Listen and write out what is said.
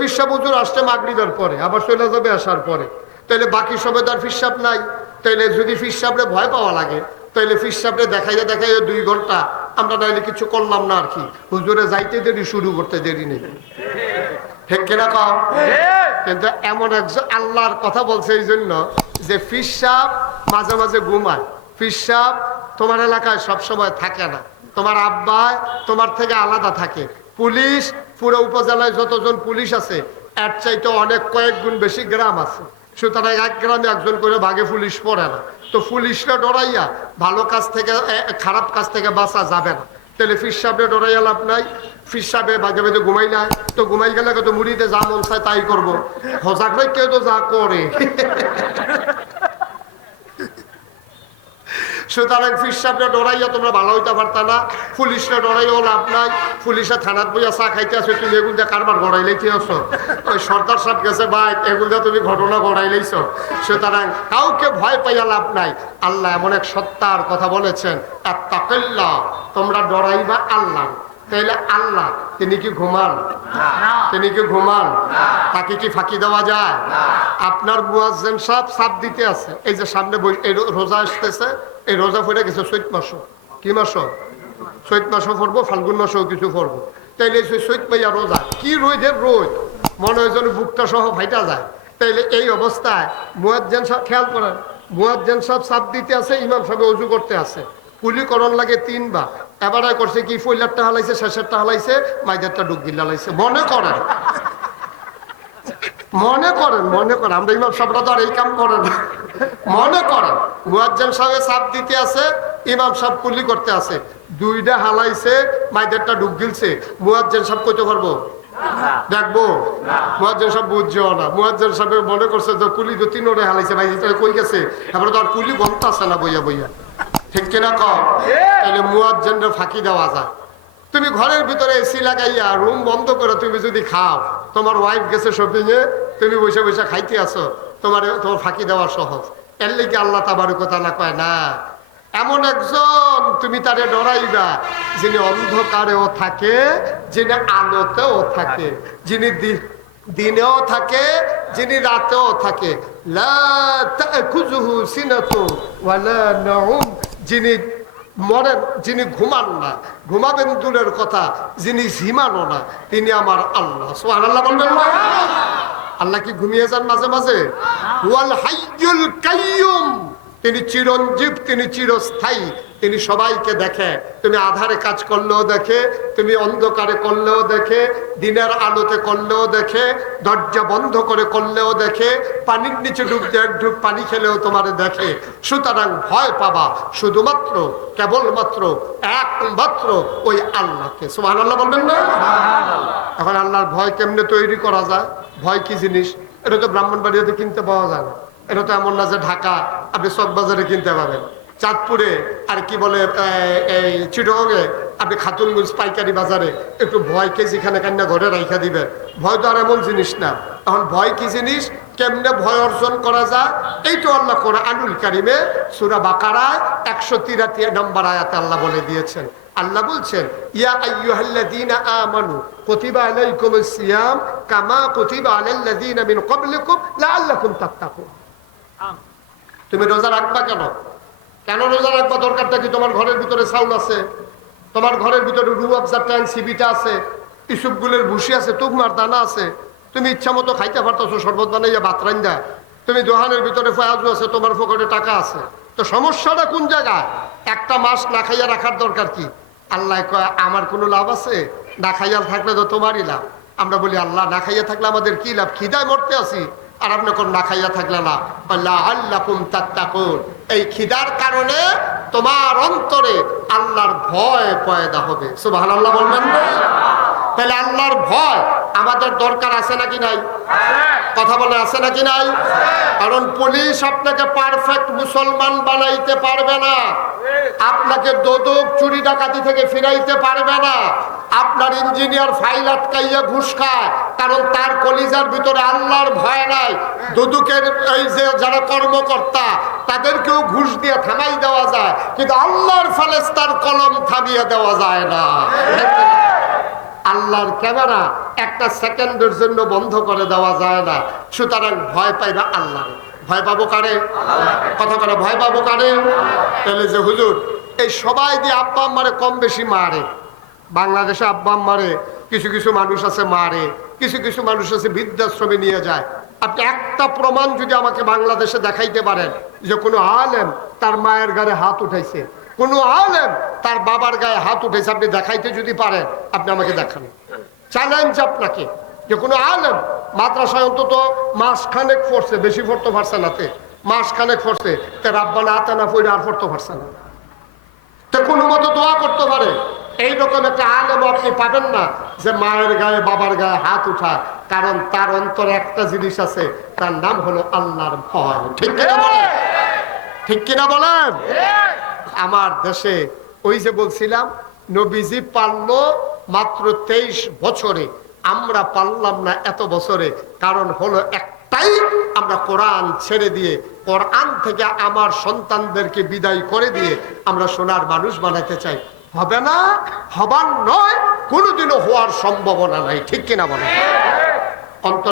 ফিরসাব হুজুর আসছে মাগরিবের পরে, আবার চলে যাবে আসার পরে, তাহলে বাকি সময় তার ফিরসাব নাই। তাইলে যদি ফিরসাবরে ভয় পাওয়া লাগে, তাইলে ফিরসাবরে দেখাইয়া 2 ঘন্টা আমরা নাইলে কিছু করলাম না আর কি, হুজুরে যাইতে দেরি, শুরু করতে দেরি নেই। ঠিক কিনা কও? কিন্তু এমন একজন আল্লাহর কথা বলছে এই জন্য যে ফিরসাব মাঝে মাঝে ঘুমায়। ফিরসাব তোমার এলাকায় সবসময় থাকে না, তোমার আব্বা তোমার থেকে আলাদা থাকে। পুলিশ পুরো উপজেলায় যতজন পুলিশ আছে এর চাইতে অনেক কয়েক গুণ বেশি গ্রাম আছে, সুতরাং এক গ্রামে একজন করে ভাগে পুলিশ পড়ে না। তো পুলিশরা ডরাইয়া ভালো কাজ থেকে খারাপ কাজ থেকে বাঁচা যাবে না, তাহলে ফিরসাবে ডরাইয়া লাভ নাই। ফিরসাবে বাজে বাজে ঘুমাই না, তো ঘুমাই গেলে কত মুড়িতে যা মন চায় তাই করবো, হজাক ভাই কেউ তো যা করে। সুতরাং ফিরসাবরে ডরাইয়া তোমরা ভালো হইতে পারতা না, পুলিশরা ডরাইয়াও লাভ নাই। পুলিশে থানাত বইয়া চা খাইতে আসো, তুমি এগুলো দিয়ে কারবার গড়াই লাইতে আসো, ওই সর্দার সাহেব গেছে ভাই এগুলো দিয়ে তুমি ঘটনা গড়াই লাইছো। সুতরাং কাউকে ভয় পাইয়া লাভ নাই। আল্লাহ এমন এক সত্তার কথা বলেছেন, আত্তাকিল্লাহ, তোমরা ডরাইবা আল্লাহ। তাইলে আল্লাহ তিনি কি ঘুমান? তিনি কি ঘুমান? তাকে কি ফাঁকি দেওয়া যায়? আপনার মুয়াজ্জিন সাহেব সাপ দিতে আছে, এই যে সামনে এই রোজা আসতেছে, এই রোজা পড়ে গেছে চৈত মাস। কি মাস? চৈত মাসও পড়বো, ফাল্গুন মাসেও কিছু পড়বো। তাইলে চৈত মাইয়া রোজা, কি রোদের রোদ, মনে হয় যেন বুকটা সহ ফাইটা যায়। তাইলে এই অবস্থায় মুয়াজ্জিন সাহেব, খেয়াল করেন, মুয়াজ্জিন সাহেব সাপ দিতে আছে, ইমাম সাহেব ওযু করতে আছে, কুলিকরণ লাগে 3 বার। এবারে করছে কি, ফইলারটা হালাইছে, শেষেরটা হালাইছে, মাইদারটা ডুব গিল হালাইছে। মনে করেন আমরা ইমাম সাহেবরা তো আর এই কাম করে না। মনে করেন মুয়াজ্জিন সাহেব সাপ দিতে আছে, ইমাম সাহেব কুলি করতে আছে, 2টা হালাইছে, মাইদারটা ডুব গিলছে, মুয়াজ্জিন সাহেব কইতে পারবো? দেখবো মুয়াজ্জিন সাহেব বুঝছেও না। মুয়াজ্জিন সাহেব মনে করছে যে কুলি 2-3 হালাইছে, মাইদারটা কই গেছে, এবারে তো আর কুলি গন্ত আছে না বইয়া বইয়া। ঠিক কিনা কও? তাহলে মুয়াজ্জিনরে ফাঁকি দেওয়া যায়। তুমি ঘরের ভিতরে এসি লাগাইয়া রুম বন্ধ করে তুমি যদি খাও, তোমার ওয়াইফ গেছে শপিং এ, তুমি বসে বসে খাইতে আসো, তোমার ফাঁকি দেওয়া সহজ। এর লেগে আল্লাহ তাবারক ওয়া তাআলা কয় না, এমন একজন তুমি তারে ডরাইবা যিনি অন্ধকারেও থাকে, যিনি আলোতেও থাকে, যিনি দিনেও থাকে, যিনি রাতেও থাকে। লা তাখুযুহু সিনাতুন ওয়ালা নাউম, যিনি মরেন, যিনি ঘুমান না, ঘুমাবেন দূরের কথা, যিনি ঝিমানো না, তিনি আমার আল্লাহ। সুবহানাল্লাহ বলবেন না? আল্লাহ কি ঘুমিয়ে যান মাঝে মাঝে? ওয়াল হাইয়ুল কাইয়ুম, তিনি চিরঞ্জীব, তিনি চিরস্থায়ী, তিনি সবাইকে দেখে। তুমি আধারে কাজ করলেও দেখে, তুমি অন্ধকারে করলেও দেখে, দিনের আলোতে করলেও দেখে, দরজা বন্ধ করে করলেও দেখে, পানির নিচে ডুবতে 1 ঢুক পানি খেলেও তোমার দেখে। সুতরাং ভয় পাবা শুধুমাত্র, কেবলমাত্র, একমাত্র ওই আল্লাহকে। সুবহানাল্লাহ বলবেন না? এখন আল্লাহর ভয় কেমনে তৈরি করা যায়? ভয় কি জিনিস? এটা তো ব্রাহ্মণবাড়িয়াতে কিনতে পাওয়া যায় না। এটা তো এমন না যে ঢাকা আপনি চকবাজারে কিনতে পাবেন, চাঁদপুরে আর কি বলে এই চিটাগংয়ে আপনি খাতুনগঞ্জ পাইকারি বাজারে একটু ভয় কেজি খানে কান্না ঘরে রাইখা দিবেন। ভয় তো আর এমন জিনিস না। এখন ভয় কি জিনিস, কেমনে ভয় অর্জন করা যায়, এইটা আল্লাহ কোরআনুল কারীমে সূরা বাকারায় 183 নম্বর আয়াতে আল্লাহ বলে দিয়েছেন। আল্লাহ বলছেন, ইয়া আইয়ুহাল্লাযীনা আমানু কুতিবা আলাইকুমুস সিয়াম কামা কুতিবা আলাল্লাযীনা মিন ক্বাবলিকুম লাআল্লাকুম তাত্তাকুন। তুমি রোজা রাখবা কেন? কেন রোজা রাখবা? দরকারটা কি? তোমার ঘরের ভিতরে চাউল আছে, তোমার ঘরের ভিতরে রুহ আফজা ট্যাং সিবিটা আছে, ইসুপগুলের ভুসি আছে, তুকমার দানা আছে, তুমি ইচ্ছা মতো খাইতে পারতেছো, শরবত বানাইয়া ভাত রান্দা, তুমি দোকানের ভিতরে ফয়াজু আছে, তোমার পকেটে টাকা আছে। তো সমস্যাটা কোন জায়গায়? একটা মাস না খাইয়া রাখার দরকার কি? আল্লাহ কয় আমার কোনো লাভ আছে? না খাইয়া থাকলে তো তোমারই লাভ। আমরা বলি আল্লাহ না খাইয়া থাকলে আমাদের কি লাভ? খিদায় মরতে আসি, আর আপনি কোন না খাইয়া থাকলে না। লাআল্লাকুম তাত্তাকুন, এই খিদার কারণে তোমার অন্তরে আল্লাহর ভয় পয়দা হবে। সুবহানাল্লাহ বলবেন না? তাহলে আল্লাহর ভয় আমাদের দরকার আছে নাকি নাই? কথা বলে আছে নাকি নাই? কারণ পুলিশ আপনাকে পারফেক্ট মুসলমান বানাইতে পারবে না, আপনাকে দোদক চুরি ডাকাতি থেকে ফিরাইতে পারবে না। আপনার ইঞ্জিনিয়ার ফাইল আটকাইয়া ঘুষ খায়, কারণ তার কলিজার ভিতরে আল্লাহর ভয় নাই। দুদুকের এই যে যারা কর্মকর্তা, তাদেরকেও ঘুষ দিয়ে থামাই দেওয়া যায়, কিন্তু আল্লাহর ফারেস্তার কলম থামিয়ে দেওয়া যায় না। আল্লাহর ক্যামেরা একটা সেকেন্ডের জন্য বন্ধ করে দেওয়া যায় না। সুতরাং ভয় পাইবা আল্লাহ। ভয় পাবো কারে? কথা করে ভয় পাবো কারে? তাহলে যে হুজুর এই সবাই দিয়ে আব্বা আম্মারে কম বেশি মারে, বাংলাদেশে আব্বা আম্মারে কিছু কিছু মানুষ আছে মারে, কিছু কিছু মানুষ আছে বৃদ্ধাশ্রমে নিয়ে যায়। আপনি একটা প্রমাণ যদি আমাকে বাংলাদেশে দেখাইতে পারেন যে কোনো আলেম তার মায়ের গায়ে হাত উঠাইছে, কোনো আলেম তার বাবার গায়ে হাত উঠাইছে, আপনি দেখাইতে যদি পারেন আপনি আমাকে দেখান। চ্যালেঞ্জ আপনাকে যে কোনো আলেম মাদ্রাসায় অন্তত মাসখানেক পড়ছে, বেশি পড়তে পারছে না, মাসখানেক পড়ছে, তে রাব্বানা আতানা পড়ে আর পড়তে পারছে না, তো কোনো মতো দোয়া করতে পারে। এইরকম একটা আলেম আপনি পাবেন না যে মায়ের গায়ে বাবার গায়ে হাত উঠা, কারণ তার অন্তরে একটা জিনিস আছে, তার নাম হলো আল্লাহর ভয়। ঠিক কিনা বলেন? ঠিক কিনা বলেন? আমার দেশে ওই যে বলছিলাম নবীজি পারলো মাত্র 23 বছরে, আমরা পারলাম না এত বছরে। কারণ হলো একটাই, আমরা কোরআন ছেড়ে দিয়ে, কোরআন থেকে আমার সন্তানদেরকে বিদায় করে দিয়ে আমরা সোনার মানুষ বানাতে চাই। হবে না, হবার নয়, কোনোদিনও হওয়ার সম্ভাবনা নাই। ঠিক কিনা বলেন? অন্তর